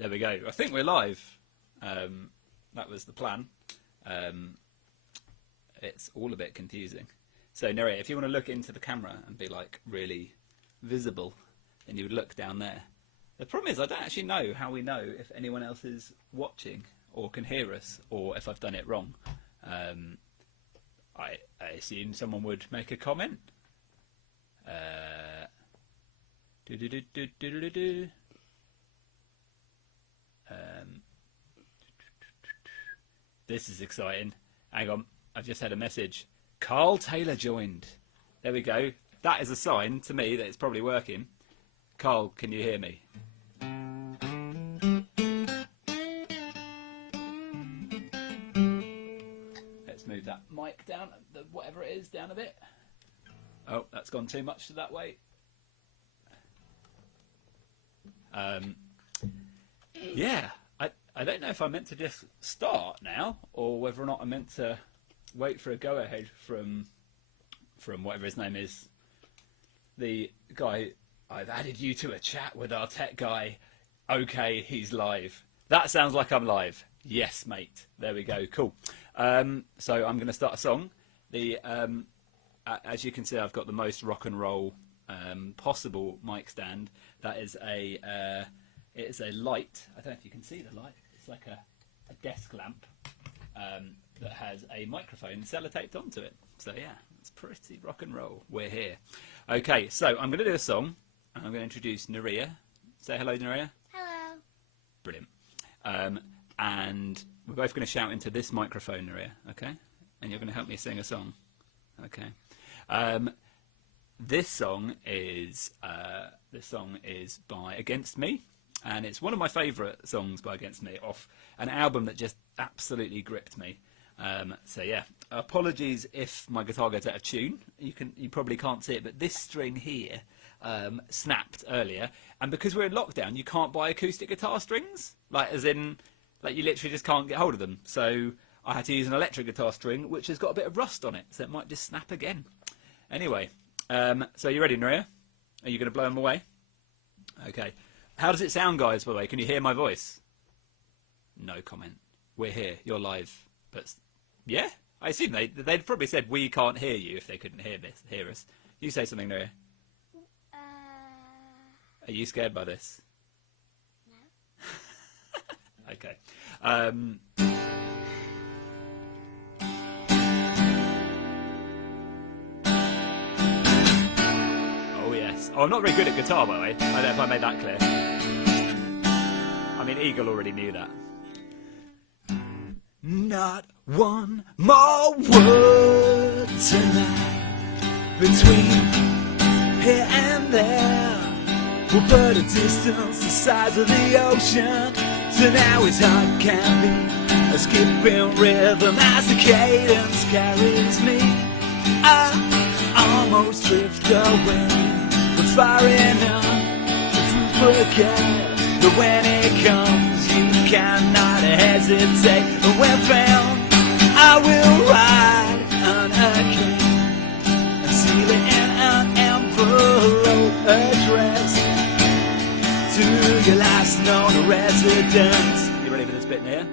There we go. I think we're live. That was the plan. It's all a bit confusing. So Nerea, if you want to look into the camera and be like really visible, then you would look down there. The problem is I don't actually know how we know if anyone else is watching or can hear us, or if I've done it wrong. I assume someone would make a comment. This is exciting. Hang on, I've just had a message. Carl Taylor joined. There we go. That is a sign to me that it's probably working. Carl, can you hear me? Let's move that mic down, whatever it is, down a bit. Oh, that's gone too much to that way. Yeah, I don't know if I meant to just start now, or whether or not I meant to wait for a go-ahead from whatever his name is. The guy, I've added you to a chat with our tech guy. Okay, he's live. That sounds like I'm live. Yes, mate. There we go. Cool. So I'm going to start a song. As you can see, I've got the most rock and roll possible mic stand. That is it is a light. I don't know if you can see the light. It's like a desk lamp that has a microphone sellotaped onto it. So yeah, it's pretty rock and roll. We're here. Okay, so I'm going to do a song, and I'm going to introduce Nerea. Say hello, Nerea. Hello. Brilliant. And we're both going to shout into this microphone, Nerea. Okay, and you're going to help me sing a song. Okay. This song is by Against Me, and it's one of my favourite songs by Against Me, off an album that just absolutely gripped me. So yeah, apologies if my guitar goes out of tune. You probably can't see it, but this string here snapped earlier, and because we're in lockdown, you can't buy acoustic guitar strings, like you literally just can't get hold of them. So I had to use an electric guitar string, which has got a bit of rust on it, so it might just snap again. Anyway, so you ready, Nerea? Are you going to blow them away? Okay. How does it sound, guys, by the way? Can you hear my voice? No comment. We're here. You're live. But yeah, I assume they'd probably said we can't hear you if they couldn't hear us. You say something, Nerea. Are you scared by this? No. Okay. Oh yes. Oh, I'm not very good at guitar, by the way. I don't know if I made that clear. I mean, Eagle already knew that. Not one more word tonight between here and there. We'll put a distance the size of the ocean. So now his heart can be a skipping rhythm as the cadence carries me. I almost drift away, but far enough to forget that when it comes, you cannot hesitate. And when found, I will ride on a cane and seal it in an envelope address to your last known residence. You ready for this bit here?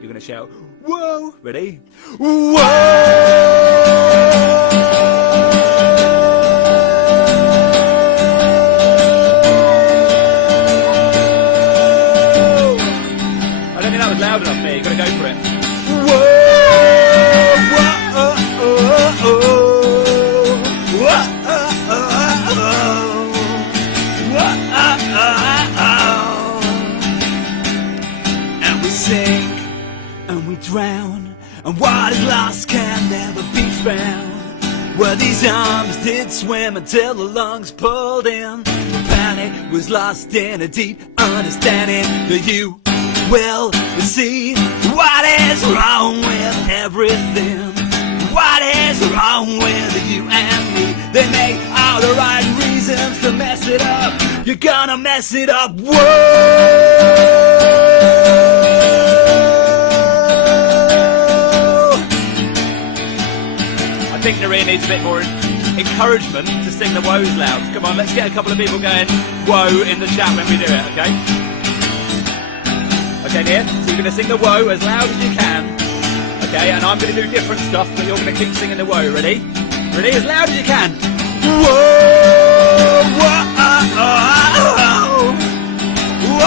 You're going to shout, whoa! Ready? Whoa! Loud enough there, you've got to go for it. Whoa, whoa, oh, oh, whoa, and we sink and we drown, and what is lost can never be found. Where these arms did swim until the lungs pulled in. The panic was lost in a deep understanding that you will see what is wrong with everything. What is wrong with you and me? They make all the right reasons to mess it up. You're gonna mess it up. Whoa! I think Nerea needs a bit more encouragement to sing the woes loud. Come on, let's get a couple of people going whoa in the chat when we do it, okay? Okay, Nia? So you're going to sing the woe as loud as you can. Okay, and I'm going to do different stuff, but you're going to keep singing the woe. Ready? Ready? As loud as you can. Whoa, whoa, oh, oh, whoa,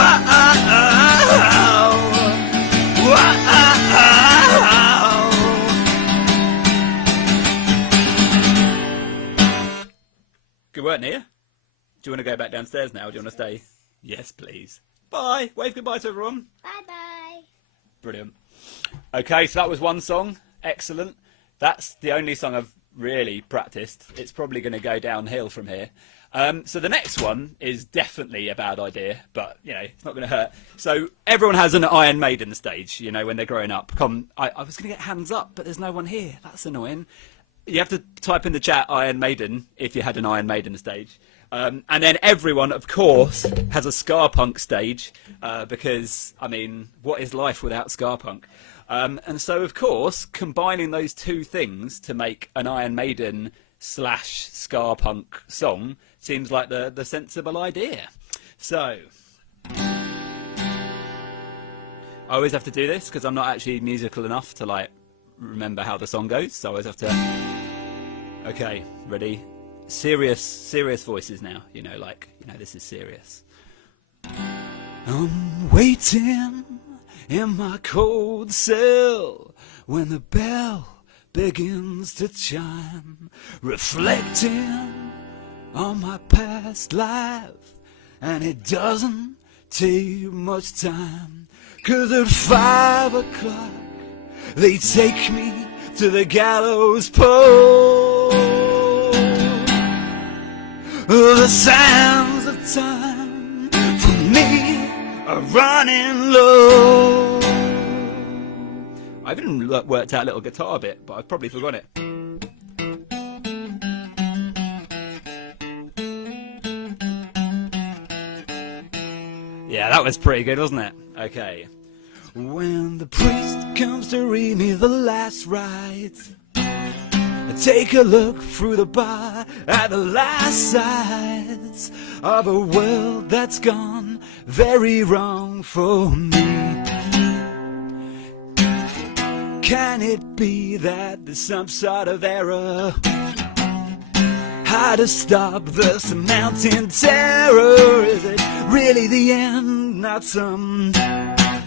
whoa. Good work, Nia. Do you want to go back downstairs now, or do you want to stay? Yes, please. Bye. Wave goodbye to everyone. Bye-bye. Brilliant. Okay, so that was one song. Excellent. That's the only song I've really practiced. It's probably going to go downhill from here. So the next one is definitely a bad idea, but, you know, it's not going to hurt. So everyone has an Iron Maiden stage, you know, when they're growing up. I was going to get hands up, but there's no one here. That's annoying. You have to type in the chat Iron Maiden if you had an Iron Maiden stage. And then everyone, of course, has a ska punk stage because, I mean, what is life without ska punk? And so, of course, combining those two things to make an Iron Maiden / ska punk song seems like the sensible idea. So, I always have to do this because I'm not actually musical enough to, like, remember how the song goes. So I always have to... Okay, ready? Serious voices now, you know, like, you know, this is serious. I'm waiting in my cold cell when the bell begins to chime, reflecting on my past life, and it doesn't take much time, 'cause at 5 o'clock they take me to the gallows pole. The sands of time for me are running low. I've even worked out a little guitar bit, but I've probably forgot it. Yeah, that was pretty good, wasn't it? Okay. When the priest comes to read me the last rite, take a look through the bar at the last sights of a world that's gone very wrong for me. Can it be that there's some sort of error? How to stop this mountain terror? Is it really the end, not some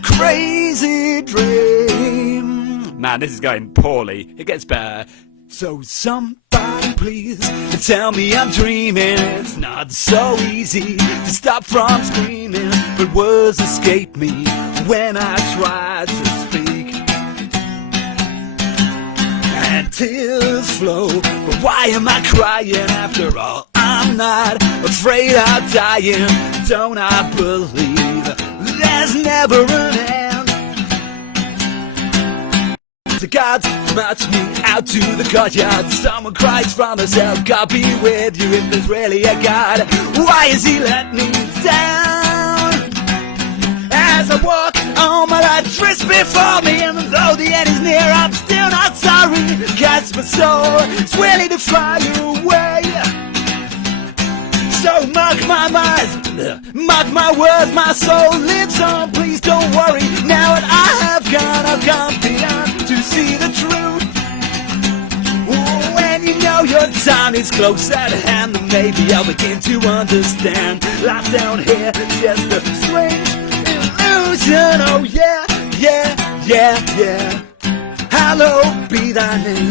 crazy dream? Man, this is going poorly. It gets better. So somebody please tell me I'm dreaming. It's not so easy to stop from screaming, but words escape me when I try to speak, and tears flow. But why am I crying after all? I'm not afraid of dying. Don't I believe there's never an end? The gods march me out to the courtyard. Someone cries from the cell, God be with you if there's really a God. Why has he let me down? As I walk on, my life drifts before me, and though the end is near, I'm still not sorry, 'cause my soul is willing to fly away. So mark my mind, mark my words, my soul lives on. Please don't worry, now that I have gone, I've gone beyond to see the truth. When you know your time is close at hand, then maybe I'll begin to understand. Life down here is just a strange illusion. Oh yeah, yeah, yeah, yeah. Hallowed be thy name.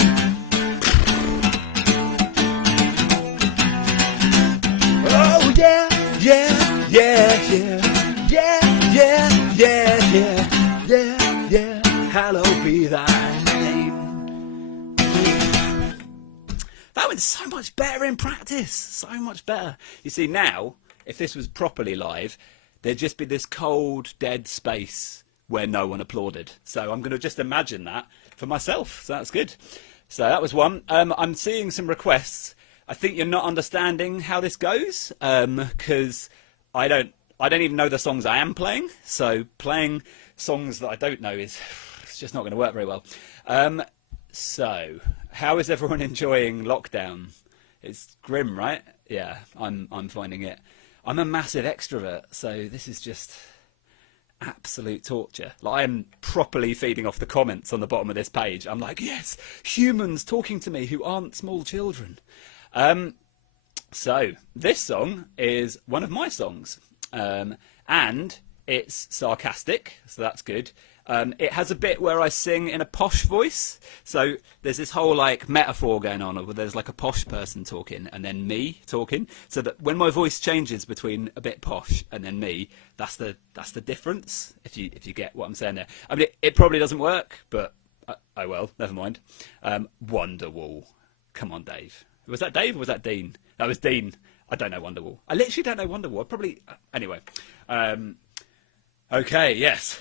Oh yeah, yeah, yeah, yeah, yeah, yeah, yeah, yeah, yeah, yeah. Hallowed be thy name. That went so much better in practice, so much better. You see, now, if this was properly live, there'd just be this cold, dead space where no one applauded. So I'm going to just imagine that for myself. So that's good. So that was one. I'm seeing some requests. I think you're not understanding how this goes, because I don't even know the songs I am playing. So playing songs that I don't know it's just not going to work very well. So how is everyone enjoying lockdown? It's grim, right? Yeah, I'm finding it. I'm a massive extrovert, so this is just absolute torture. Like, I'm properly feeding off the comments on the bottom of this page. I'm like, yes, humans talking to me who aren't small children. So this song is one of my songs, and it's sarcastic, so that's good. It has a bit where I sing in a posh voice, so there's this whole like metaphor going on where there's like a posh person talking and then me talking, so that when my voice changes between a bit posh and then me, that's the difference. If you get what I'm saying there. I mean, it probably doesn't work, but oh well, never mind. Wonderwall, come on, Dave. Was that Dave or was that Dean? That was Dean. I don't know Wonderwall. I literally don't know Wonderwall. I probably anyway. Okay, yes.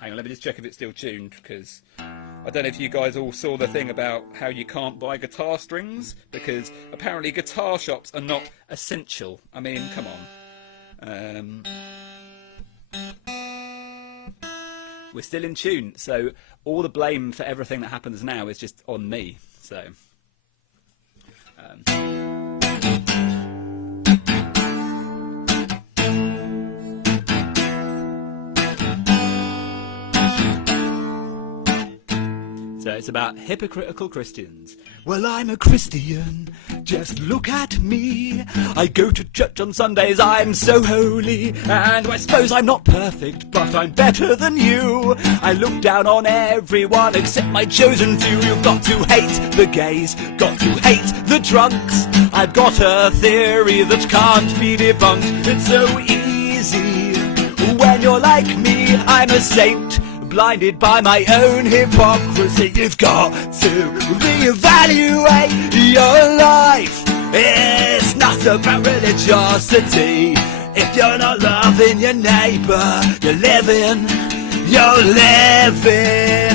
Hang on, let me just check if it's still tuned, because I don't know if you guys all saw the thing about how you can't buy guitar strings, because apparently guitar shops are not essential. I mean, come on. We're still in tune, so all the blame for everything that happens now is just on me. So... So it's about hypocritical Christians. Well, I'm a Christian, just look at me. I go to church on Sundays, I'm so holy. And I suppose I'm not perfect, but I'm better than you. I look down on everyone except my chosen few. You've got to hate the gays, got to hate the drunks. I've got a theory that can't be debunked. It's so easy when you're like me. I'm a saint, blinded by my own hypocrisy. You've got to reevaluate your life. It's not about religiosity. If you're not loving your neighbour, you're living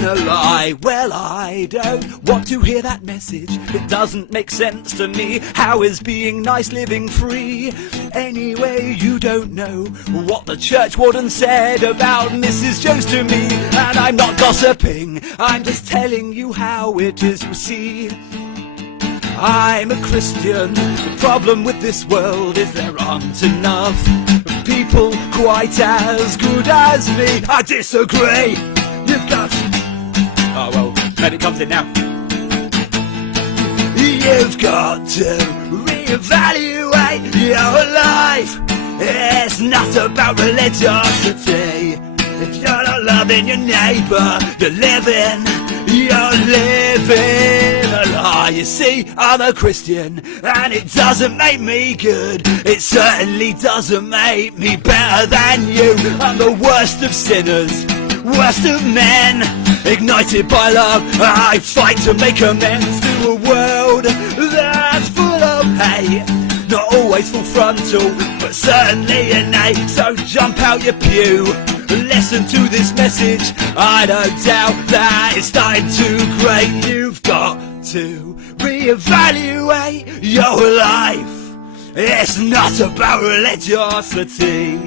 a lie. Well, I don't want to hear that message. It doesn't make sense to me. How is being nice living free? Anyway, you don't know what the church warden said about Mrs. Jones to me. And I'm not gossiping, I'm just telling you how it is, you see. I'm a Christian. The problem with this world is there aren't enough people quite as good as me. I disagree. You've got... Oh, well, maybe it comes in now. You've got to reevaluate your life. It's not about religiosity. If you're not loving your neighbour, you're living a lie. You see, I'm a Christian, and it doesn't make me good. It certainly doesn't make me better than you. I'm the worst of sinners, worst of men. Ignited by love, I fight to make amends to a world that's full of hate. Not always full frontal, but certainly innate. So jump out your pew, listen to this message. I don't doubt that it's time to grate. You've got to reevaluate your life. It's not about religiosity.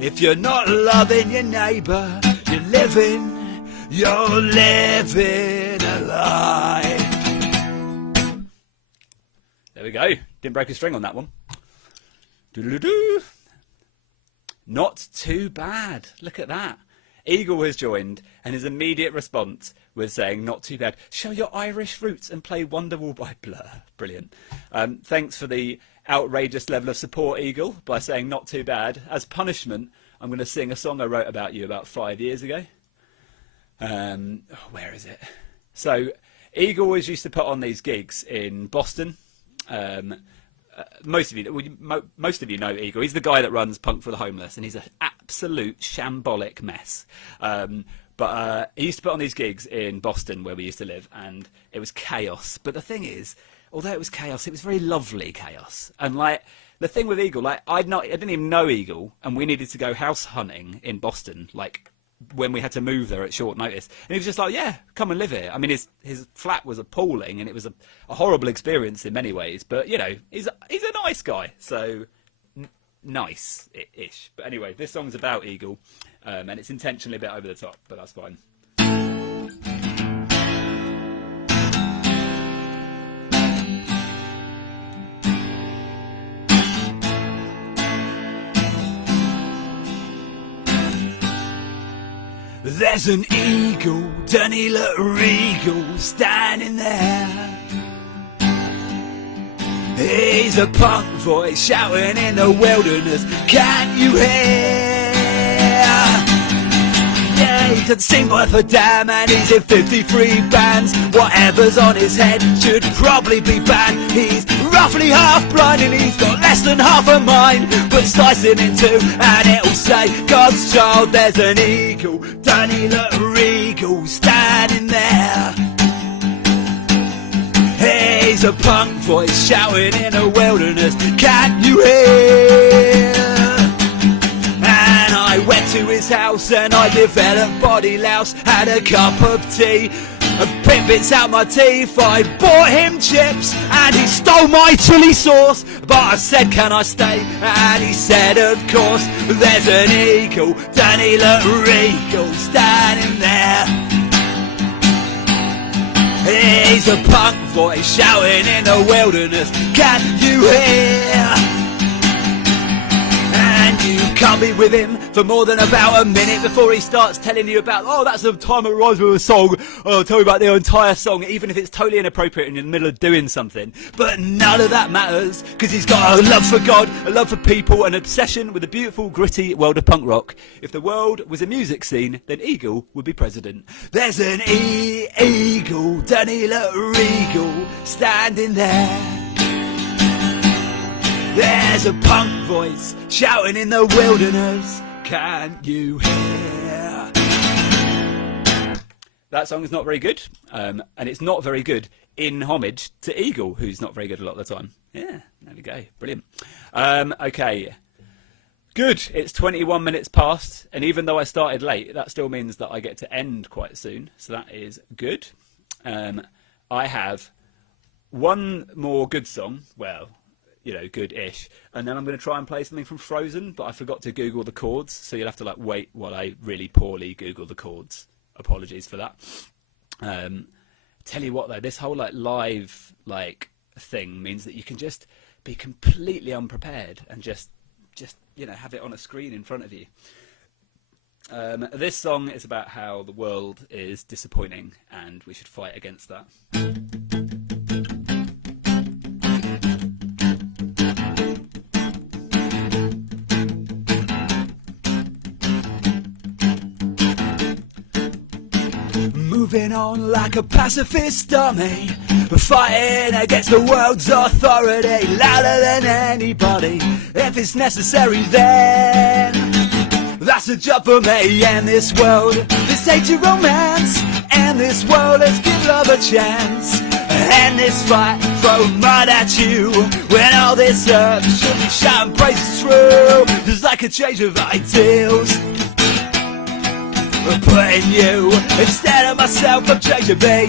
If you're not loving your neighbour, you're living a lie. There we go. Didn't break a string on that one. Doo-doo-doo. Not too bad. Look at that. Eagle has joined, and his immediate response was saying, not too bad. Show your Irish roots and play Wonderwall by Blur. Brilliant. Thanks for the outrageous level of support, Eagle, by saying not too bad. As punishment, I'm going to sing a song I wrote about you about 5 years ago. Where is it? So, Eagle always used to put on these gigs in Boston. Most of you know Eagle. He's the guy that runs Punk for the Homeless, and he's an absolute shambolic mess. But he used to put on these gigs in Boston, where we used to live, and it was chaos. But the thing is, although it was chaos, it was very lovely chaos. And like the thing with Eagle, like I didn't even know Eagle, and we needed to go house hunting in Boston, like when we had to move there at short notice. And he was just like, yeah, come and live here. I mean, his flat was appalling, and it was a horrible experience in many ways. But, you know, he's a nice guy. So, nice-ish. But anyway, this song's about Eagle, and it's intentionally a bit over the top, but that's fine. There's an eagle, Danny little eagle, standing there. He's a punk voice shouting in the wilderness, can't you hear? Yeah, he can sing worth a damn and he's in 53 bands. Whatever's on his head should probably be banned. He's roughly half blind and he's got less than half a mind, but slice him in two and it'll say, God's child, there's an eagle, tiny little eagle standing there. He's a punk voice shouting in a wilderness, can't you hear? And I went to his house and I developed body louse, had a cup of tea, and pit bits out my teeth. I bought him chips and he stole my chili sauce, but I said, can I stay? And he said, of course. There's an eagle, Danny little eagle standing there. He's a punk voice shouting in the wilderness, can you hear? And you can't be with him for more than about a minute before he starts telling you about, oh, that's the time it rhymes with a song. Oh, tell me about the entire song, even if it's totally inappropriate and you're in the middle of doing something. But none of that matters, because he's got a love for God, a love for people, an obsession with the beautiful, gritty world of punk rock. If the world was a music scene, then Eagle would be president. There's an eagle, Danny little eagle, standing there. There's a punk voice shouting in the wilderness, can you hear? That song's not very good, and it's not very good in homage to Eagle, who's not very good a lot of the time. Yeah, there we go, brilliant. Okay, good, it's 21 minutes past, and even though I started late, that still means that I get to end quite soon, so that is good. I have one more good song, well, you know, good-ish, and then I'm going to try and play something from Frozen, but I forgot to Google the chords, so you'll have to like wait while I really poorly Google the chords. Apologies for that. Tell you what though, this whole like live like thing means that you can just be completely unprepared and just you know, have it on a screen in front of you. This song is about how the world is disappointing and we should fight against that. Moving on like a pacifist army, fighting against the world's authority, louder than anybody. If it's necessary, then that's a job for me. And this world, this ain't your romance. And this world, let's give love a chance. And this fight, throw mud at you, when all this earth should be shouting praises through. There's like a change of ideals, putting you instead of myself. I'm changing me,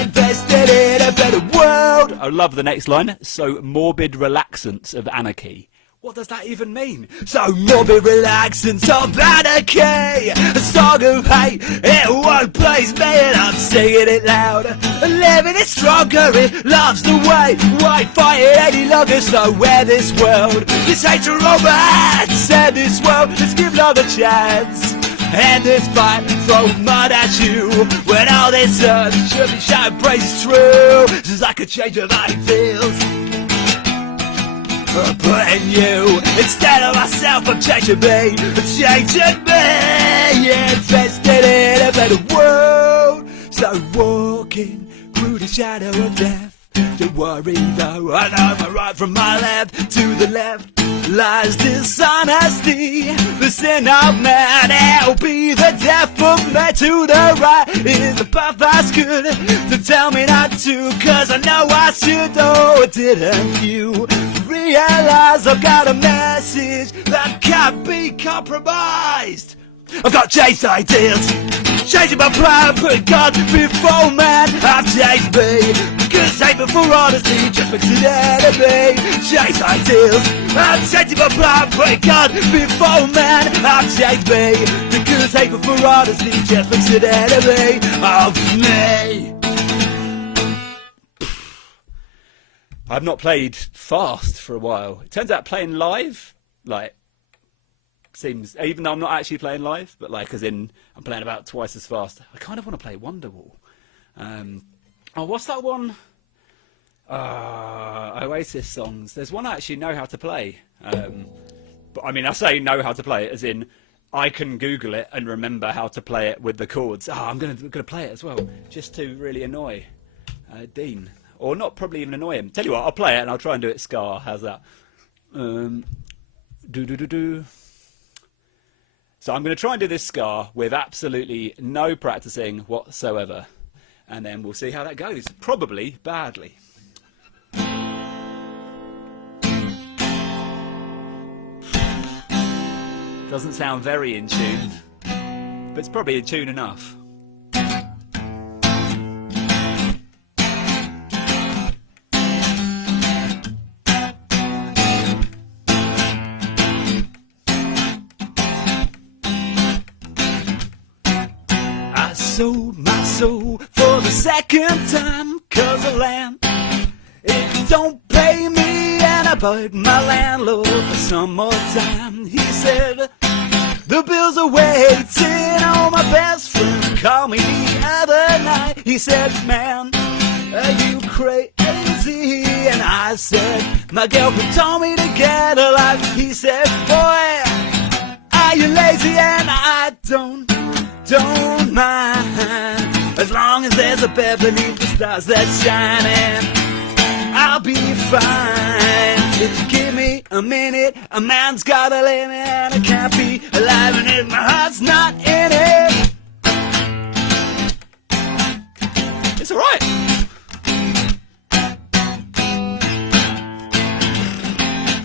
invested in a better world. I love the next line. So morbid relaxants of anarchy. What does that even mean? So morbid relaxants of anarchy, a song of hate, it won't please me, and I'm singing it loud, living it stronger, it loves the way, why fight it any longer? So where this world, this ain't a romance, and this world, let's give love a chance. And this fight, throw mud at you, when all this earth should be shouting praises true. This is like a change of ideals, putting you instead of myself. I'm changing me, invested in a better world. So walking through the shadow of death, don't worry though, I know my right from my left. To the left lies dishonesty, the sin of man, it'll be the death of me. To the right is the path that's good to tell me not to, cause I know I should. Oh, didn't you realize I've got a message that can't be compromised? I've got changed ideals, changing my plan, putting God before man. I've changed me, because hate before honesty just makes an enemy. Changed ideals, I'm changing my plan, putting God before man. I've changed me, because hate before honesty just makes an enemy of me. I've not played fast for a while. It turns out playing live, like, seems, even though I'm not actually playing live, but like as in I'm playing about twice as fast. I kind of want to play Wonderwall. Oh, what's that one? Oasis songs. There's one I actually know how to play. But I mean, I say know how to play it as in I can Google it and remember how to play it with the chords. I'm gonna play it as well, just to really annoy Dean, or not probably even annoy him. Tell you what, I'll play it and I'll try and do it Ska. How's that? So I'm going to try and do this Ska with absolutely no practicing whatsoever, and then we'll see how that goes. Probably badly. Doesn't sound very in tune, but it's probably in tune enough. I sold my soul for the second time, 'cause the land, it don't pay me, and I begged my landlord for some more time. He said, the bills are waiting. Oh, my best friend called me the other night. He said, man, are you crazy? And I said, my girlfriend told me to get a life. He said, boy, are you lazy? And I don't mind, as long as there's a bed beneath the stars that's shining, I'll be fine. If you give me a minute, a man's got a limit, and I can't be alive, and if my heart's not in it, it's alright.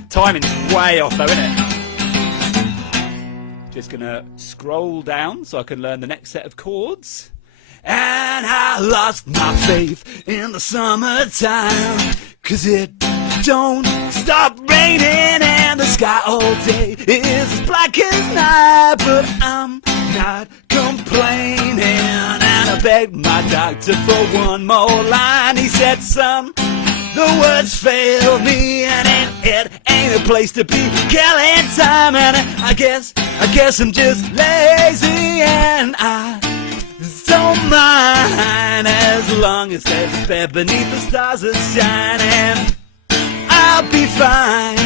Timing's way off though, isn't it? Just gonna scroll down so I can learn the next set of chords. And I lost my faith in the summertime, 'cause it don't stop raining, and the sky all day is as black as night. But I'm not complaining, and I begged my doctor for one more line. He said, son, the words fail me, and it ain't a place to be killing time. And I guess I'm just lazy, and I don't mind, as long as there's a bed beneath the stars that's shining, I'll be fine.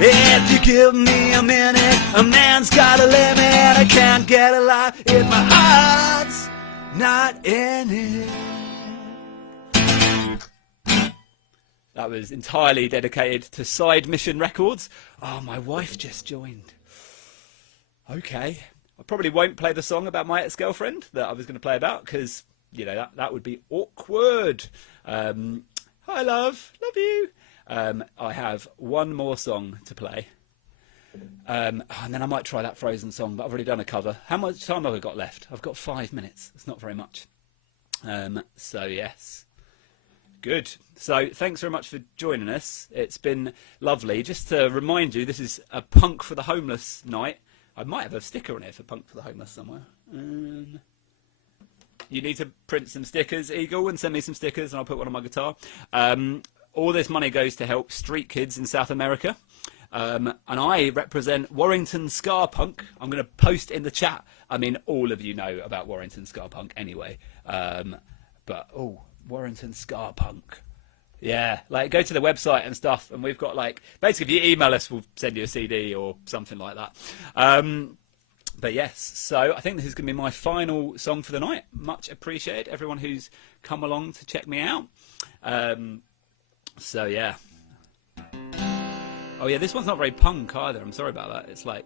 If you give me a minute, a man's got a limit, I can't get alive if my heart's not in it. That was entirely dedicated to Side Mission Records. Oh, my wife just joined. Okay. I probably won't play the song about my ex-girlfriend that I was going to play about, because, you know, that would be awkward. Hi, love. Love you. I have one more song to play. And then I might try that Frozen song, but I've already done a cover. How much time have I got left? I've got 5 minutes. It's not very much. So, yes. Good. So, thanks very much for joining us. It's been lovely. Just to remind you, this is a Punk for the Homeless night. I might have a sticker on here for Punk for the Homeless somewhere. You need to print some stickers, Eagle, and send me some stickers, and I'll put one on my guitar. All this money goes to help street kids in South America. And I represent Warrington Ska Punk. I'm going to post in the chat. I mean, all of you know about Warrington Ska Punk anyway. Warrington Ska Punk. Yeah, like go to the website and stuff, and we've got like, basically if you email us, we'll send you a CD or something like that. But yes, so I think this is going to be my final song for the night. Much appreciated everyone who's come along to check me out. So yeah. Oh yeah, this one's not very punk either. I'm sorry about that. It's like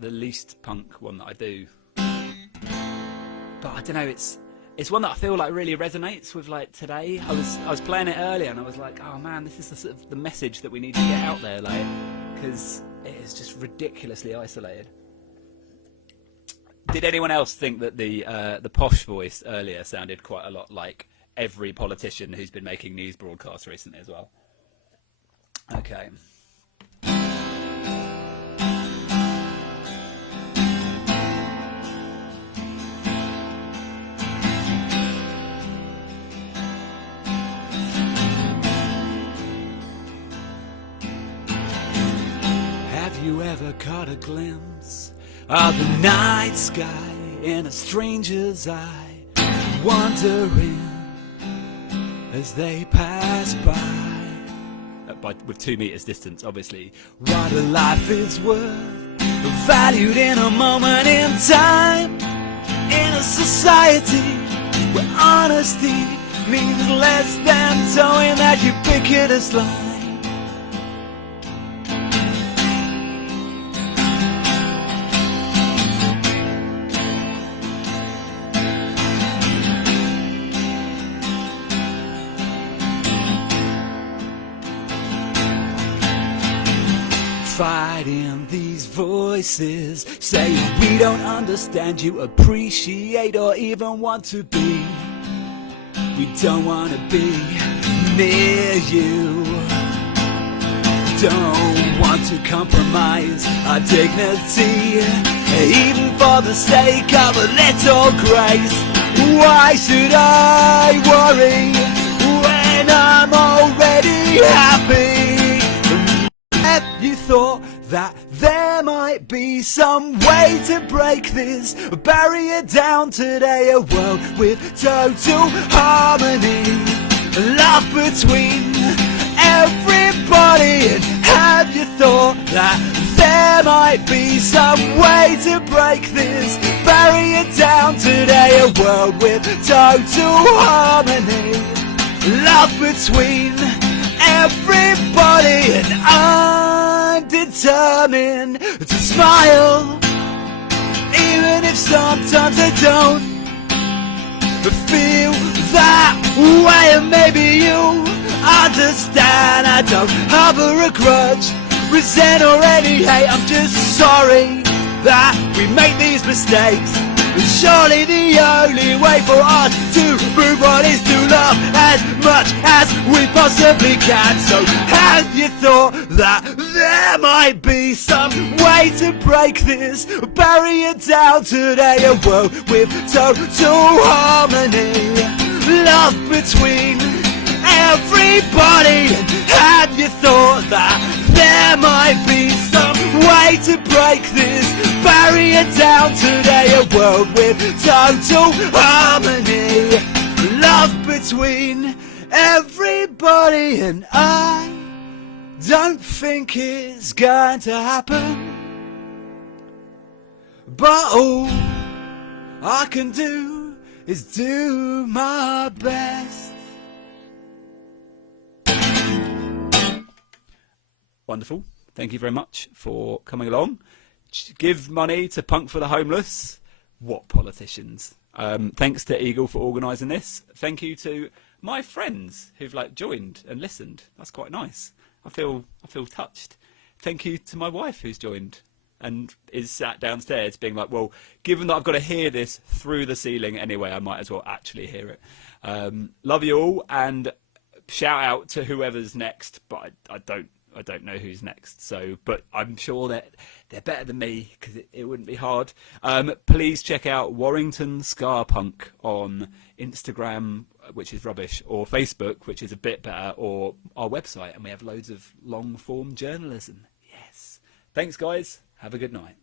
the least punk one that I do. But I don't know. It's one that I feel like really resonates with like today. I was playing it earlier and I was like, oh man, this is the sort of the message that we need to get out there, like, because it is just ridiculously isolated. Did anyone else think that the posh voice earlier sounded quite a lot like every politician who's been making news broadcasts recently as well? Okay. Have you ever caught caught a glimpse of the night sky in a stranger's eye, wondering as they pass by, with 2 meters distance, obviously, what a life is worth, valued in a moment in time, in a society where honesty means less than towing that ubiquitous line. Fighting these voices saying we don't understand you, appreciate, or even want to be. We don't want to be near you. Don't want to compromise our dignity, even for the sake of a little grace. Why should I worry when I'm already happy? You thought that there might be some way to break this barrier down today, a world with total harmony, love between everybody. And have you thought that there might be some way to break this barrier down today, a world with total harmony, love between everybody? And I'm determined to smile, even if sometimes I don't feel that way. And maybe you understand, I don't harbor a grudge, resent or any hate. I'm just sorry that we make these mistakes. But surely the only way for us to move on is to love as much as we possibly can. So have you thought that there might be some way to break this barrier down today, a world with total harmony, love between everybody? And have you thought that there might be some way to break this barrier down today, a world with total harmony, love between everybody? And I don't think it's going to happen, but all I can do is do my best. Wonderful. Thank you very much for coming along. Give money to Punk for the Homeless. What politicians? Thanks to Eagle for organising this. Thank you to my friends who've joined and listened. That's quite nice. I feel touched. Thank you to my wife who's joined and is sat downstairs being like, well, given that I've got to hear this through the ceiling anyway, I might as well actually hear it. Love you all, and shout out to whoever's next, but I don't know who's next, but I'm sure that they're better than me, because it wouldn't be hard. Please check out Warrington Ska Punk on Instagram, which is rubbish, or Facebook, which is a bit better, or our website, and we have loads of long form journalism. Yes. Thanks guys, have a good night.